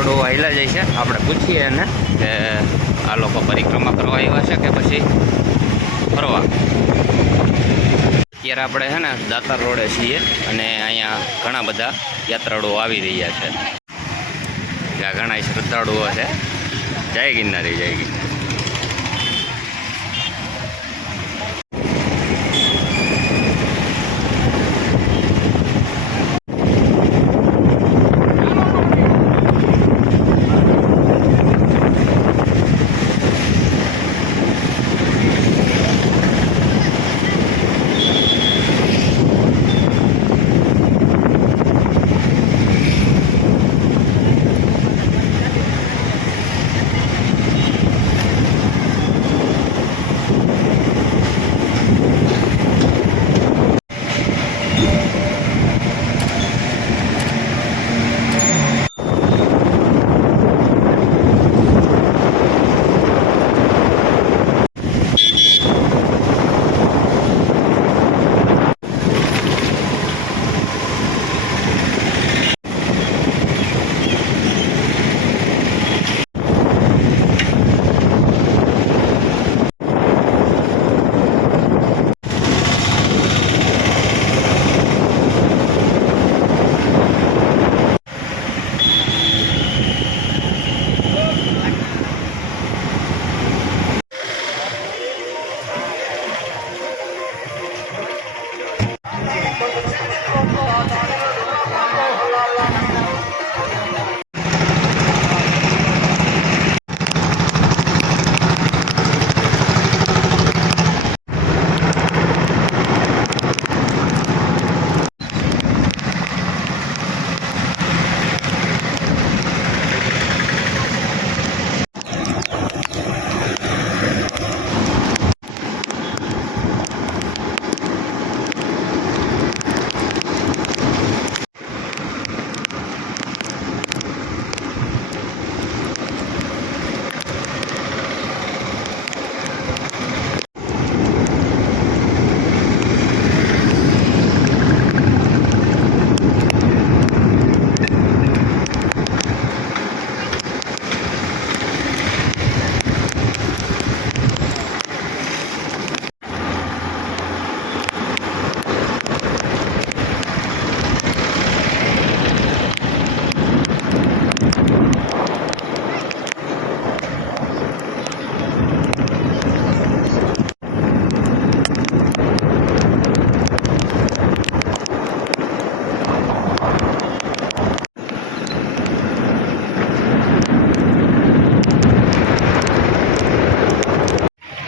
યાત્રાળુઓ હાલ્યા જાય છે. આપણે પૂછીએ એને કે આ લોકો પરિક્રમા કરવા આવ્યા છે કે પછી ફરવા. અત્યારે આપણે છે ને દાતાર રોડે છીએ અને અહીંયા ઘણા બધા યાત્રાળુઓ આવી રહ્યા છે. ત્યાં ઘણા શ્રદ્ધાળુઓ છે. જય ગિરનારી, જય ગિરનારી.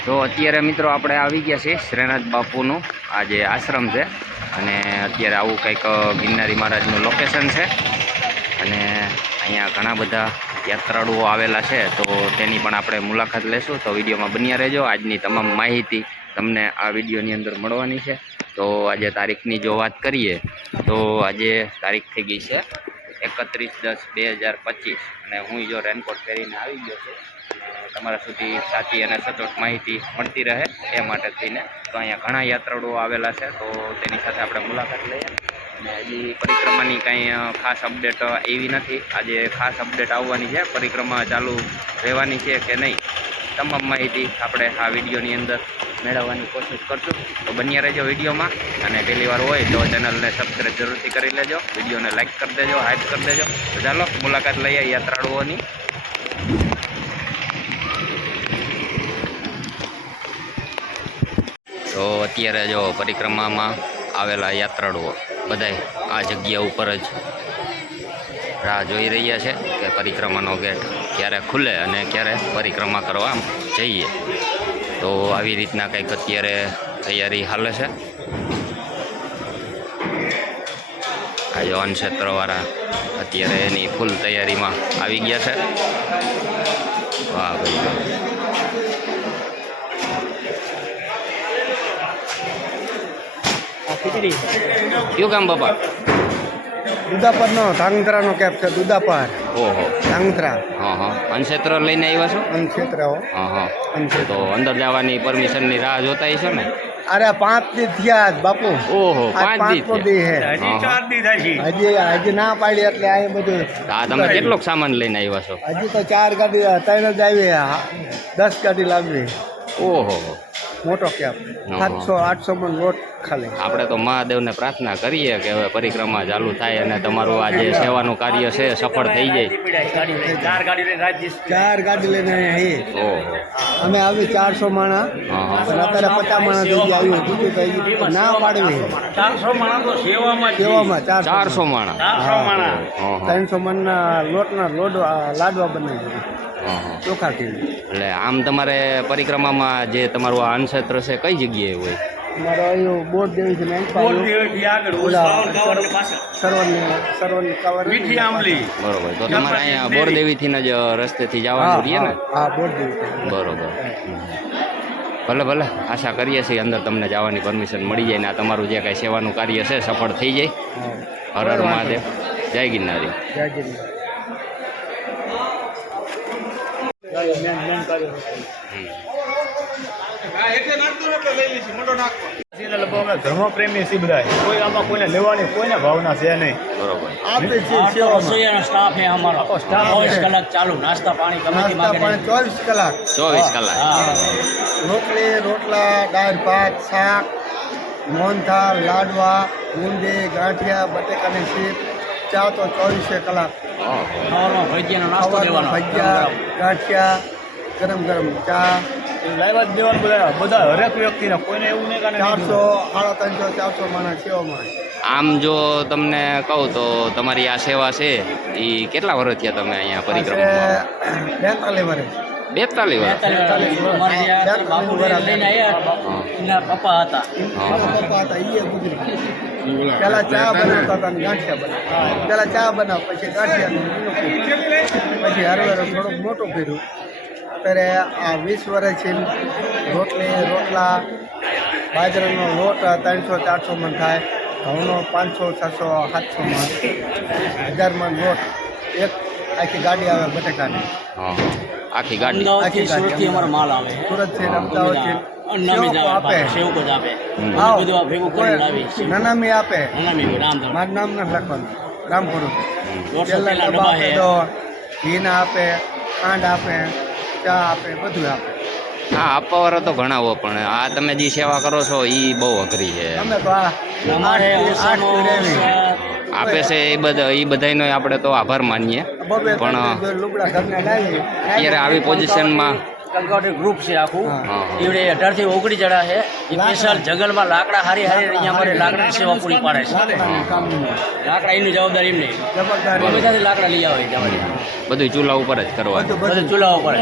તો અત્યારે મિત્રો આપણે આવી ગયા છીએ શ્રીનાથ બાપુનું આ જે આશ્રમ છે અને અત્યારે આવું કંઈક ગિરનારી મહારાજનું લોકેશન છે અને અહીંયા ઘણા બધા યાત્રાળુઓ આવેલા છે. તો તેની પણ આપણે મુલાકાત લેશું. તો વિડીયોમાં બન્યા રહેજો. આજની તમામ માહિતી તમને આ વિડીયોની અંદર મળવાની છે. તો આજે તારીખની જો વાત કરીએ તો આજે તારીખ થઈ ગઈ છે 31/10/2025 અને હું જો રેનકોટ પહેરીને આવી ગયો છું. તમારા સુધી સાચી અને સચોટ માહિતી મળતી રહે એ માટે થઈને તો અહીંયા ઘણા યાત્રાળુઓ આવેલા છે. તો તેની સાથે આપણે મુલાકાત લઈએ અને હજી પરિક્રમાની કાંઈ ખાસ અપડેટ એવી નથી. આજે ખાસ અપડેટ આવવાની છે, પરિક્રમા ચાલુ રહેવાની છે કે નહીં, તમામ માહિતી આપણે આ વિડીયોની અંદર મેળવવાની કોશિશ કરશું. તો બન્યા રહેજો વિડીયોમાં અને પહેલી વાર હોય તો ચેનલને સબસ્ક્રાઈબ જરૂરથી કરી લેજો, વિડીયોને લાઇક કરી દેજો, હાઈપ કરી દેજો. તો ચાલો મુલાકાત લઈએ યાત્રાળુઓની. તો અત્યારે જો પરિક્રમામાં આવેલા યાત્રાળુઓ બધાય આ જગ્યા ઉપર જ રાહ જોઈ રહ્યા છે કે પરિક્રમાનો ગેટ ક્યારે ખુલે અને ક્યારે પરિક્રમા કરવા જઈએ. તો આવી રીતના કંઈક અત્યારે તૈયારી હાલે છે. આ જો અનક્ષેત્રવાળા અત્યારે એની ફૂલ તૈયારીમાં આવી ગયા છે. વાહ ભાઈ, કયું કામ બાપા? દુદાપરનો ધાંગધ્રાનો કેપ છે. દુદાપર. ઓહો, ધાંગધ્રા. હા હા. અનક્ષેત્ર લઈને આવ્યા છો? અનક્ષેત્ર. હા હા. તો અંદર જવાની પરમિશનની રાહ જોતા છો ને? અરે 5 દી થયા આજ બાપુ. ઓહો, આજ 5 દી પાંચમો દી હે. હજી ના પાડી એટલે આ બધું. હા, તમે કેટલોક સામાન લઈને આવ્યા છો? હજી તો 4 ગાડી 3 જ આવી. 10 ગાડી લાગવી. ઓહો, મોટો કેપ. 700-800 મણ લોટ ખાલી. આપણે તો મહાદેવને પ્રાર્થના કરીએ કે હવે પરિક્રમા ચાલુ થાય અને તમારું આ જે સેવાનું કાર્ય છે સફળ થઈ જાય. 4 ગાડી લઈને અહીંયા ઓહો, અમે આવી 400 માણા. હા, પણ અત્યારે 50 માણા સુધી આવ્યું. બીજું કઈ ના પાડવી. 400 માણસ તો સેવામાં સેવામાં 400 માણા. 400 માણસ. હા, 300 મણના લોટના લાડવા બનાવી હા. ચોખા કેવી. એટલે આમ તમારે પરિક્રમામાં જે તમારું આ અન્નક્ષેત્ર છે કઈ જગ્યાએ હોય? મારો અહીંયા બોર્ડ દેવી છે ને બોલ દેવથી આગળ ઉસાવન કાવડ પાછળ સરવણની કવર. મીઠી આંબલી. બરોબર, તો તમારે અહીંયા બોરદેવીથી જ રસ્તેથી જવાનું રહીએ ને? હા બોર્ડ દેવી. બરોબર. ભલે ભલે, આશા કરીએ છીએ અંદર તમને જવાની પરમિશન મળી જાય ને આ તમારું જે કાંઈ સેવાનું કાર્ય છે સફળ થઈ જાય. હર હર મહાદેવ, જય ગિરનારી. જય જય. ધર્મપ્રેમી છે બધા. કોઈ આમાં કોઈને લેવાની કોઈને ભાવના છે નહીં. બરોબર. આપે છે સેવામાં. રસોઈયાનો સ્ટાફ છે અમારો. 24 કલાક ચાલુ. નાસ્તા પાણી ગમેથી નાસ્તા માંગે. પાણી 24 કલાક. 24 કલાક. રોટલી રોટલા દાળ ભાત શાક મોહનથાળ લાડવા બુંદી ગાંઠિયા બટેકાની સીપ ચા તો 24 કલાક. ઓહો. ખાવાનો ભજીયાનો નાસ્તો દેવાનો. ભજીયા ગાંઠિયા ગરમ ગરમ ચા. લાવ્યા જ દેવાનું બધા હરેક વ્યક્તિને કોઈને એવું નહીં કે 400 350 400 માણસ સેવામાં. આમ જો તમને કહું તો તમારી આ સેવા છે એ કેટલા વર્ષ થયા તમે અહીંયા પરિક્રમામાં? 42 વર્ષ. 42 વર્ષ. બાપુને લઈને આવ્યા. એના પપ્પા હતા. એના પપ્પા હતા એ ગુજરી. પેલા ચા બનાવતા હતા ને ગાંઠિયા બનાવતા. પેલા ચા બનાવ પછી ગાંઠિયા પછી હરવેર થોડુંક મોટું કર્યું. અત્યારે આ 20 વર્ષથી રોટલી રોટલા બાજરાનો લોટ 300-400 મણ થાય. ઘઉંનો 500-600-700 મણ 1000 મણ લોટ. એક આખી ગાડી આવે બટેકાની. હા, આખી ગાડી. અમદાવાદથી સુરતથી અમારો માલ આવે. સુરતથી અમદાવાદથી અન્નામી જ સેવકો આવે. આપે. સેવકો જ આપે. આવો. બધું આ ભેગું કરીને લાવી. નાનામી આપે. અન્નામી રામધામ. મારું નામ નથી લખવાનું રામપુર. દોઢસો તેલના તેલના ડબ્બા ડબ્બા આપે છે. તો ઘીના આપે ખાંડ આપે ચા આપે બધું આપે. હા, આપવાવાળા તો ઘણા હોય પણ આ તમે જે સેવા કરો છો એ બહુ અઘરી છે. અમે તો આ અમારે આઠ પીઢી આપે છે એ બધાનો આપણે તો આભાર માનીએ. બબે પણ લુગડા ઘરને લાવી અત્યારે આવી પોઝિશનમાં કંકાવટી ગ્રુપ છે આખું. હા. એવડે 18 થી 19 જણા છે. એ સ્પેશિયલ જંગલમાં લાકડા હારી અહીંયા અમારે લાકડાની સેવા પૂરી પાડે છે. લાકડા એની જવાબદારી એમને. જવાબદારી ગમે ત્યાંથી લાકડા લઈ આવે જવાની. બધું ચૂલા ઉપર જ કરવાનું. બધું ચૂલાવો પડે.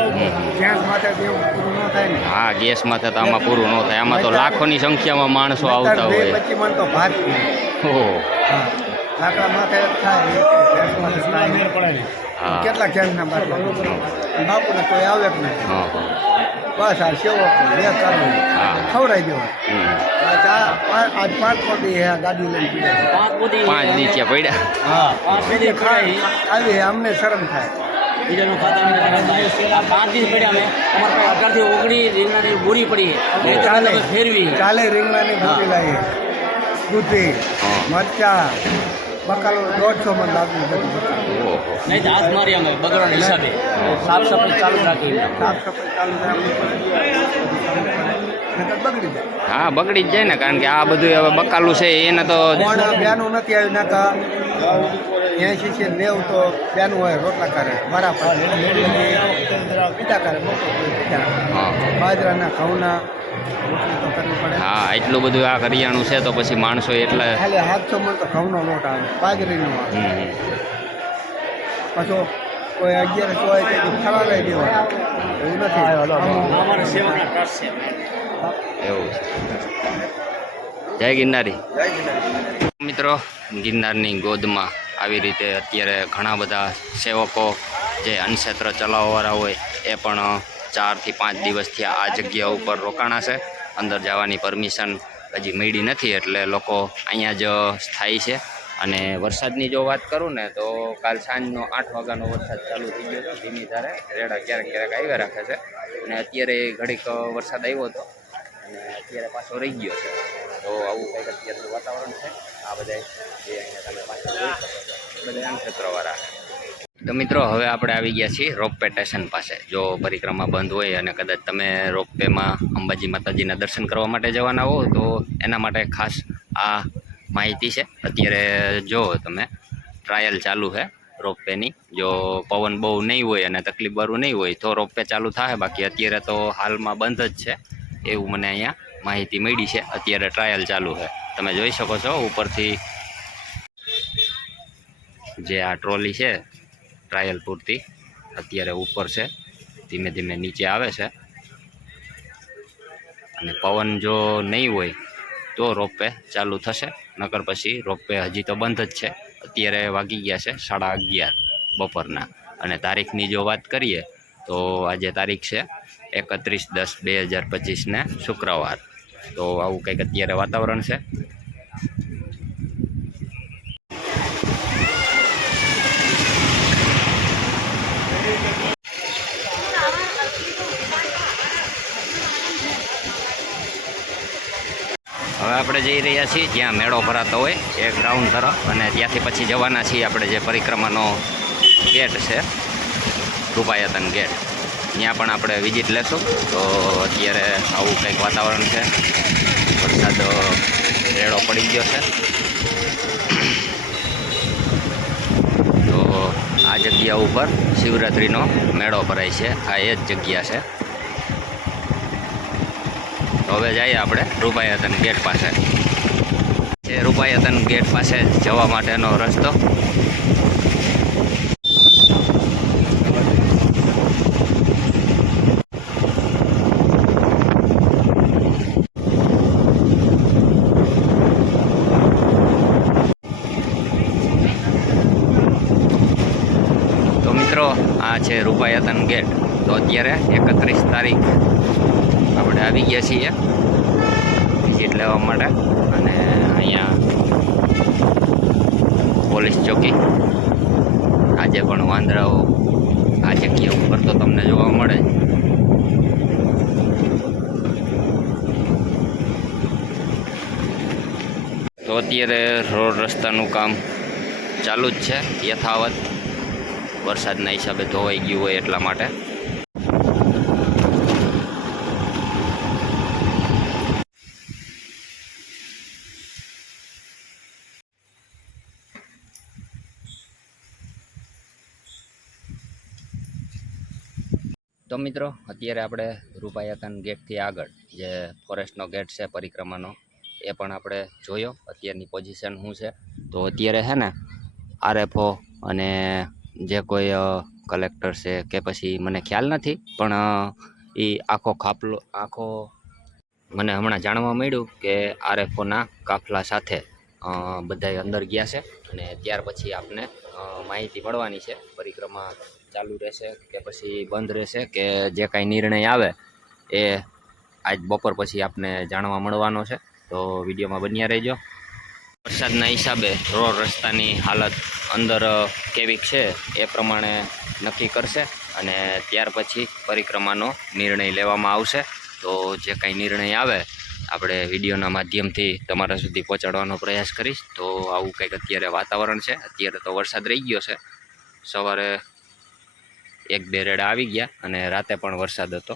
ગેસ માટે એવું પૂરું ન થાય ને. હા, ગેસમાં તો આમાં પૂરું ન થાય. આમાં તો લાખોની સંખ્યામાં માણસો આવતા હોય. 25 મણ તો ભાત પીએ. ઓહો. હા લાકડા માથે થાય ગેસ માથે થાય. હા. કેટલા ગેસના બાટલા બાપુને કોઈ આવે જ નહીં. હા, હા. બસ આ સેવો બે કરવું હા. ખવડાવી દેવા. હમ. આ ચા આજ 5 કોટી હે ગાડી લઈને પીડે. 5 બધી 5 દીચે પડ્યા. હા 5 બધી પડાઈ. આવી અમને શરમ થાય. બીજાનું ખાતા નથી. 5 દિવસ પડ્યા અમે. અમારે પાસે 18 થી 19 રીંગણાની બોરી પડી. એ તો ચાલે અમે ફેરવી. ચાલે રીંગણાની બોરી લાવી દૂધી હા. મરચા બકાલો 150 મણ લાગવું બધું. ઓહો. નહીં તો હાથ મારી અમે બગડવાના હિસાબે. સાફ સફાઈ ચાલુ રાખી. સાફ સફાઈ ચાલુ થાય નકર બગડી જાય. હા, બગડી જ જાય ને કારણ કે આ બધું હવે બકાલું છે એને તો કોણ બ્યાનું નથી આવ્યું નાકા 80 છે 90 તો બ્યાનું હોય રોટલા કરે બરાબર પીતા કરે મોટો પીતા હા. બાજરાના ઘઉંના રોટલી તો કરવી પડે. હા, એટલું બધું આ કરિયાણું છે તો પછી માણસો એટલે ખાલી 700 મણ તો ઘઉંનો લોટ આવે બાજરીનો આવે. હમ. પાછો કોઈ 1100 હોય તો ખરાવાઈ દેવા એવું નથી. અમારે સેવાના ટ્રસ્ટ છે. એવું છે. જય ગિરનારી. મિત્રો, ગિરનારની ગોદમાં આવી રીતે અત્યારે ઘણા બધા સેવકો જે અન્નક્ષેત્ર ચલાવવાવાળા હોય એ પણ 4 થી 5 દિવસથી આ જગ્યા ઉપર રોકાણા છે. અંદર જવાની પરમિશન હજી મળી નથી એટલે લોકો અહીંયા જ સ્થાયી છે. અને વરસાદની જો વાત કરું ને તો કાલ સાંજનો 8 વાગ્યાનો વરસાદ ચાલુ થઈ ગયો છે. ધીમી ધારે રેડા ક્યારેક ક્યારેક આવ્યા રાખે છે અને અત્યારે ઘડીક વરસાદ આવ્યો હતો અને અત્યારે પાછો રહી ગયો છે. તો આવું કંઈક અત્યારનું વાતાવરણ છે. આ બધા જે અહીંયા તમે પાછળ જોઈ શકો છો બધા આમ ક્ષેત્રવાળા. તો મિત્રો હવે આપણે આવી ગયા છીએ રોપવે સ્ટેશન પાસે. જો પરિક્રમા બંધ હોય અને કદાચ તમે રોપવેમાં અંબાજી માતાજીના દર્શન કરવા માટે જવાના હો તો એના માટે ખાસ આ માહિતી છે. અત્યારે જો તમે ટ્રાયલ ચાલુ છે રોપવેની. જો પવન બહુ નહીં હોય અને તકલીફવાળું નહીં હોય તો રોપવે ચાલુ થાય, બાકી અત્યારે તો હાલમાં બંધ જ છે એવું મને અહીંયા માહિતી મળી છે. અત્યારે ટ્રાયલ ચાલુ છે, તમે જોઈ શકો છો ઉપરથી જે આ ટ્રોલી છે ટ્રાયલ પૂરતી અત્યારે ઉપર છે, ધીમે ધીમે નીચે આવે છે. અને પવન જો નહીં હોય તો રોપવે ચાલુ થશે, નકર પછી રોપવે હજી તો બંધ જ છે. અત્યારે વાગી ગયા છે 11:30 બપોરના. અને તારીખની જો વાત કરીએ તો આજે તારીખ છે 31/10/2025 ને શુક્રવાર. તો આવું કંઈક અત્યારે વાતાવરણ છે. હવે આપણે જઈ રહ્યા છીએ જ્યાં મેળો ભરાતો હોય એ ગ્રાઉન્ડ તરફ, અને ત્યાંથી પછી જવાના છીએ આપણે જે પરિક્રમાનો ગેટ છે રૂપાયતન ગેટ, ત્યાં પણ આપણે વિઝિટ લેશું. તો અત્યારે આવું કંઈક વાતાવરણ છે, વરસાદ રેડો પડી ગયો છે. તો આ જગ્યા ઉપર શિવરાત્રિનો મેળો ભરાય છે, આ એ જ જગ્યા છે. તો હવે જઈએ આપણે રૂપાયતન ગેટ પાસે. છે રૂપાયતન ગેટ પાસે જવા માટેનો રસ્તો. તો મિત્રો આ છે રૂપાયતન ગેટ. તો અત્યારે 31 તારીખ આપણે આવી ગયા છીએ વિઝિટ લેવા માટે. અને અહીંયા પોલીસ ચોકી, આજે પણ વાંદરાઓ આ જગ્યા ઉપર તો તમને જોવા મળે. તો અત્યારે રોડ રસ્તાનું કામ ચાલુ જ છે યથાવત, વરસાદના હિસાબે ધોવાઈ ગયું હોય એટલા માટે. તો મિત્રો અત્યારે આપણે રૂપાયતન ગેટથી આગળ જે ફોરેસ્ટનો ગેટ છે પરિક્રમાનો એ પણ આપણે જોયો અત્યારની પોઝિશન શું છે. તો અત્યારે છે ને RFO અને જે કોઈ કલેક્ટર છે કે પછી મને ખ્યાલ નથી, પણ એ આખો મને હમણાં જાણવા મળ્યું કે RFOના કાફલા સાથે બધાય અંદર ગયા છે. અને ત્યાર પછી આપને માહિતી મળવાની છે પરિક્રમા ચાલુ રહેશે કે પછી બંધ રહેશે, કે જે કાંઈ નિર્ણય આવે એ આજ બપોર પછી આપને જાણવા મળવાનો છે. તો વિડીયોમાં બન્યા રહેજો. વરસાદના હિસાબે રોડ રસ્તાની હાલત અંદર કેવીક છે એ પ્રમાણે નક્કી કરશે, અને ત્યાર પછી પરિક્રમાનો નિર્ણય લેવામાં આવશે. તો જે કાંઈ નિર્ણય આવે આપણે વિડીયોના માધ્યમથી તમારા સુધી પહોંચાડવાનો પ્રયાસ કરીશ. તો આવું કંઈક અત્યારે વાતાવરણ છે. અત્યારે તો વરસાદ રહી ગયો છે, સવારે 1-2 રેડા આવી ગયા અને રાતે પણ વરસાદ હતો.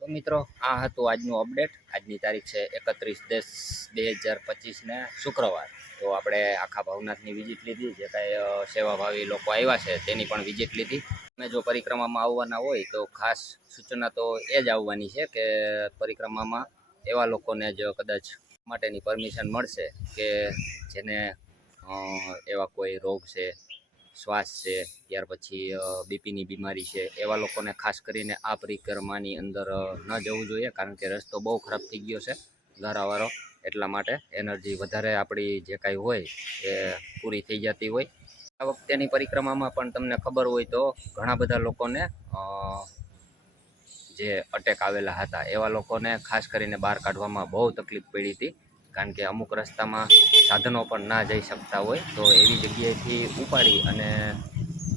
તો મિત્રો આ હતું આજનું અપડેટ. આજની તારીખ છે 31/10/2025 ને શુક્રવાર. તો આપણે આખા ભવનાથની વિઝિટ લીધી, જે કાંઈ સેવાભાવી લોકો આવ્યા છે તેની પણ વિઝિટ લીધી. તમે જો પરિક્રમામાં આવવાના હોય તો ખાસ સૂચના તો એ જ આવવાની છે કે પરિક્રમામાં એવા લોકોને જ કદાચ માટેની પરમિશન મળશે કે જેને એવા કોઈ રોગ છે, શ્વાસ છે, ત્યાર પછી બીપીની બીમારી છે, એવા લોકોને ખાસ કરીને આ પરિક્રમાની અંદર ન જવું જોઈએ, કારણ કે રસ્તો બહુ ખરાબ થઈ ગયો છે ગારાવાળો. એટલા માટે એનર્જી વધારે આપણી જે કાંઈ હોય એ પૂરી થઈ જતી હોય. આ વખતેની પરિક્રમામાં પણ તમને ખબર હોય તો ઘણા બધા લોકોને જે અટેક આવેલા હતા એવા લોકોને ખાસ કરીને બહાર કાઢવામાં બહુ તકલીફ પડી હતી, કારણ કે અમુક રસ્તામાં સાધનો પણ ના જઈ શકતા હોય, તો એવી જગ્યાએથી ઉપાડી અને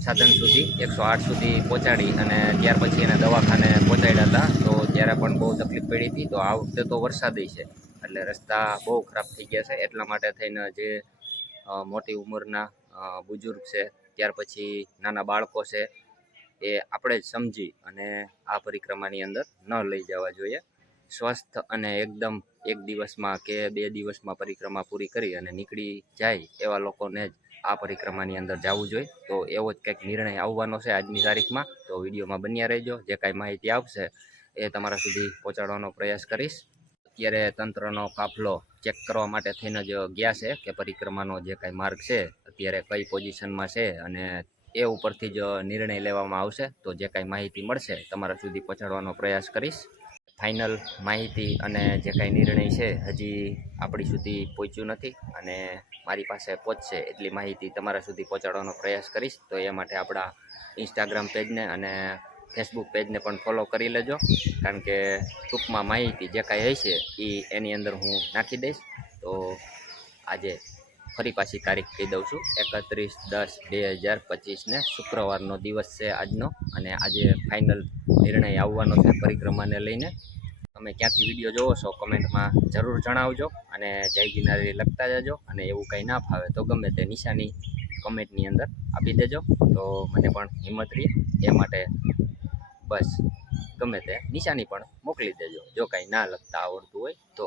સાધન સુધી 108 સુધી પહોંચાડી અને ત્યાર પછી એને દવાખાને પહોંચાડ્યા હતા. તો ત્યારે પણ બહુ તકલીફ પડી હતી. તો આ વખતે તો વરસાદી છે એટલે રસ્તા બહુ ખરાબ થઈ ગયા છે. એટલા માટે થઈને જે મોટી ઉંમરના બુઝુર્ગ છે, ત્યાર પછી નાના બાળકો છે, એ આપણે જ સમજી અને આ પરિક્રમાની અંદર ન લઈ જવા જોઈએ. સ્વસ્થ અને એકદમ એક દિવસમાં કે 2 દિવસમાં પરિક્રમા પૂરી કરી અને નીકળી જાય એવા લોકોને જ આ પરિક્રમાની અંદર જવું જોઈએ. તો એવો જ કંઈક નિર્ણય આવવાનો છે આજની તારીખમાં. તો વિડીયોમાં બન્યા રહેજો. જે કાંઈ માહિતી આવશે એ તમારા સુધી પહોંચાડવાનો પ્રયાસ કરીશ. અત્યારે તંત્રનો કાફલો ચેક કરવા માટે થઈને જ ગયા છે કે પરિક્રમાનો જે કાંઈ માર્ગ છે અત્યારે કઈ પોઝિશનમાં છે, અને એ ઉપરથી જ નિર્ણય લેવામાં આવશે. તો જે કાંઈ માહિતી મળશે તમારા સુધી પહોંચાડવાનો પ્રયાસ કરીશ. ફાઇનલ માહિતી અને જે કાંઈ નિર્ણય છે હજી આપણી સુધી પહોંચ્યું નથી, અને મારી પાસે પહોંચશે એટલી માહિતી તમારા સુધી પહોંચાડવાનો પ્રયાસ કરીશ. તો એ માટે આપણા ઇન્સ્ટાગ્રામ પેજને અને ફેસબુક પેજને પણ ફોલો કરી લેજો, કારણ કે ટૂંકમાં માહિતી જે કાંઈ હશે એની અંદર હું નાખી દઈશ. તો આજે ફરી પાછી તારીખ કહી દઉં છું, 31/10/2025 ને શુક્રવારનો દિવસ છે આજનો, અને આજે ફાઇનલ નિર્ણય આવવાનો છે પરિક્રમાને લઈને. તમે ક્યાંથી વિડીયો જોવો છો કમેન્ટમાં જરૂર જણાવજો, અને જય ગિરનારી લખતા જજો. અને એવું કંઈ ના ફાવે તો ગમે તે નિશાની કમેન્ટની અંદર આપી દેજો, તો મને પણ હિંમત રહે. એ માટે બસ ગમે તે નિશાની પણ મોકલી દેજો જો કાંઈ ના લખતા આવડતું હોય તો.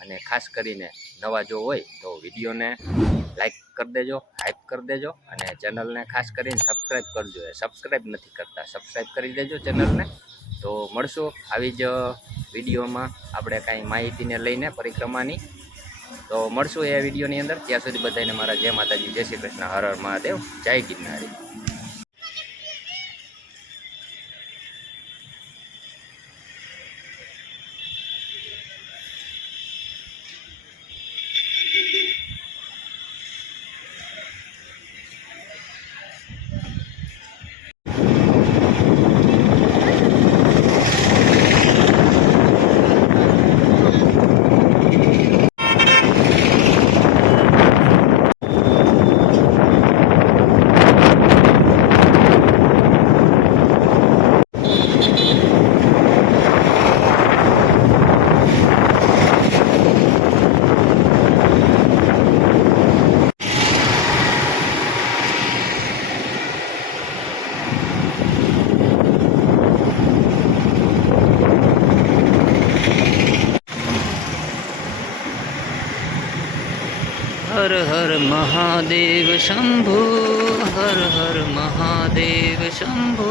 અને ખાસ કરીને નવા જો હોય તો વિડીયોને લાઈક કરી દેજો, હાઈપ કરી દેજો, અને ચેનલને ખાસ કરીને સબસ્ક્રાઈબ કરજો. સબસ્ક્રાઈબ નથી કરતા, સબસ્ક્રાઈબ કરી દેજો ચેનલને. તો મળશું આવી જ વિડીયોમાં આપણે કાંઈ માહિતીને લઈને પરિક્રમાની. તો મળશું એ વિડીયોની અંદર. ત્યાં સુધી બધાને મારા જય માતાજી, જય શ્રી કૃષ્ણ, હર હર મહાદેવ, જય ગિરનારી. હર હર મહાદેવ શંભુ, હર હર મહાદેવ શંભુ.